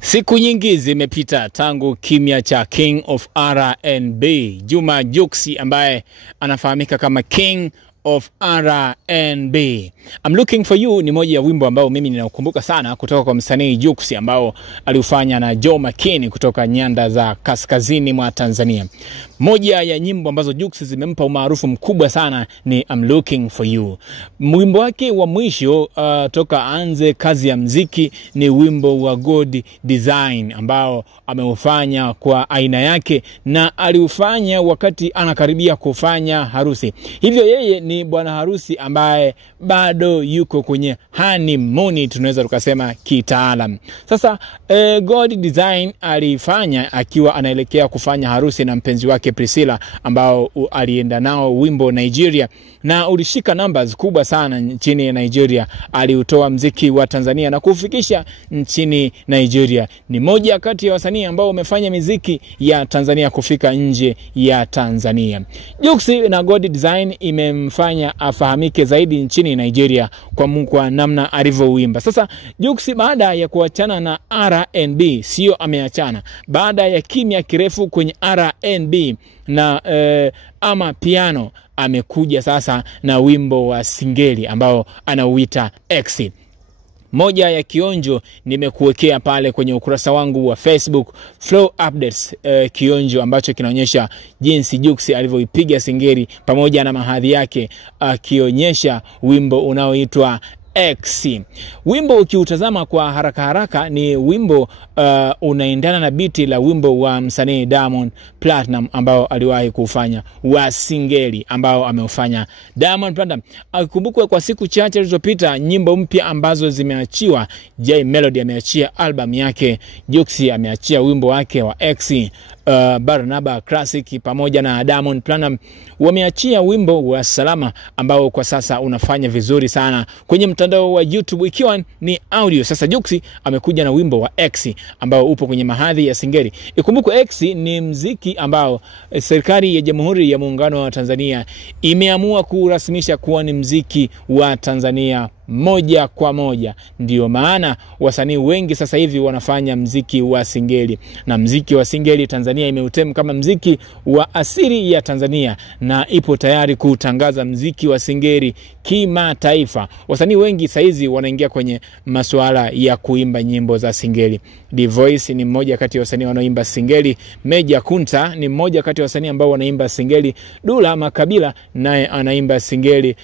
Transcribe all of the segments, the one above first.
Siku nyingi zimepita tangu kimya cha King of R&B Juma Jux ambaye anafahamika kama King of R&B. I'm Looking For You ni moja ya wimbo ambao mimi ninaukumbuka sana kutoka kwa msanii Jux ambao aliufanya na Joh Makini kutoka nyanda za kaskazini mwa Tanzania. Moja ya nyimbo ambazo Jux zimempa umaarufu mkubwa sana ni I'm Looking For You. Wimbo wake wa mwisho toka anze kazi ya mziki ni wimbo wa God Design ambao ameufanya kwa aina yake na aliufanya wakati anakaribia kufanya harusi. Hivyo yeye ni bwana harusi ambaye bado yuko kwenye honeymoon, tunaweza tukasema kitaalam. Sasa God Design alifanya akiwa anaelekea kufanya harusi na mpenzi wake Priscilla ambao alienda nao wimbo Nigeria na ulishika numbers kubwa sana nchini Nigeria. Aliutoa mziki wa Tanzania na kufikisha nchini Nigeria. Ni moja kati ya wasanii ambao wamefanya miziki ya Tanzania kufika nje ya Tanzania. Jux na God Design imemfanya afahamike zaidi nchini Nigeria kwa namna alivyouimba. Sasa Jux baada ya kuachana na R&B, sio ameachana, baada ya kimya kirefu kwenye R&B na ama piano, amekuja sasa na wimbo wa singeli ambao anauita X. Moja ya kionjo nimekuwekea pale kwenye ukurasa wangu wa Facebook, Flow Updates, kionjo ambacho kinaonyesha jinsi Jux alivyoipiga singeli pamoja na mahadhi yake, akionyesha wimbo unaoitwa X. Wimbo ukiutazama kwa haraka haraka ni wimbo unaendana na biti la wimbo wa msanii Diamond Platnumz ambao aliwahi kufanya wa singeli ambao ameufanya Diamond Platnumz. Akumbukwe kwa siku chache zilizopita nyimbo mpya ambazo zimeachiwa. Jay Melody ameachia album yake, Jux ameachia wimbo wake wa X. Barnaba Classic pamoja na Diamond Platnumz wameachia wimbo wa Salama ambao kwa sasa unafanya vizuri sana kwenye mtandao wa YouTube ikiwa ni audio. Sasa Jux amekuja na wimbo wa X ambao upo kwenye mahadhi ya singeli. Ikumbukwe X ni mziki ambao serikali ya Jamhuri ya Muungano wa Tanzania imeamua kurasmisha kuwa ni mziki wa Tanzania moja kwa moja. Ndio maana wasanii wengi sasa hivi wanafanya mziki wa singeli, na mziki wa singeli Tanzania imeutema kama mziki wa asili ya Tanzania na ipo tayari kutangaza mziki wa singeli kimataifa. Wasanii wengi saizi wanaingia kwenye masuala ya kuimba nyimbo za singeli. D-Voice ni mmoja kati ya wasanii wanaoimba singeli. Meja Kunta ni mmoja kati ya wasanii ambao wanaimba singeli. Dula Makabila naye anaimba singeli.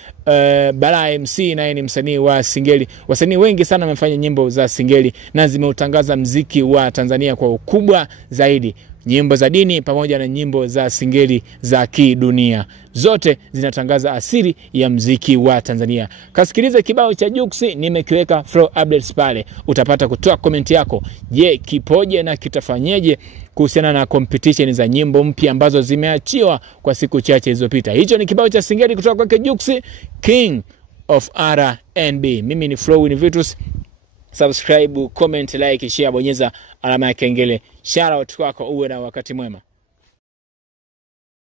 Bala MC naye ni msanii wa singeli. Wasanii wengi sana wamefanya nyimbo za singeli na zimeutangaza mziki wa Tanzania kwa ukubwa zaidi. Nyimbo za dini pamoja na nyimbo za singeli za kidunia, zote zinatangaza asili ya mziki wa Tanzania. Kasikilize kibao cha Jux, nimekiweka Flow Updates pale. Utapata kutoa comment yako. Je, kipoje na kitafanyeje kuhusiana na competition za nyimbo mpya ambazo zimeachiwa kwa siku chache zilizopita? Hicho ni kibao cha singeli kutoka kwake Jux, King of R&B. Mimi ni Flow Vitus. Subscribe, comment, like, share, bonyeza alama ya kengele. Shout out kwako, uwe na wakati mwema.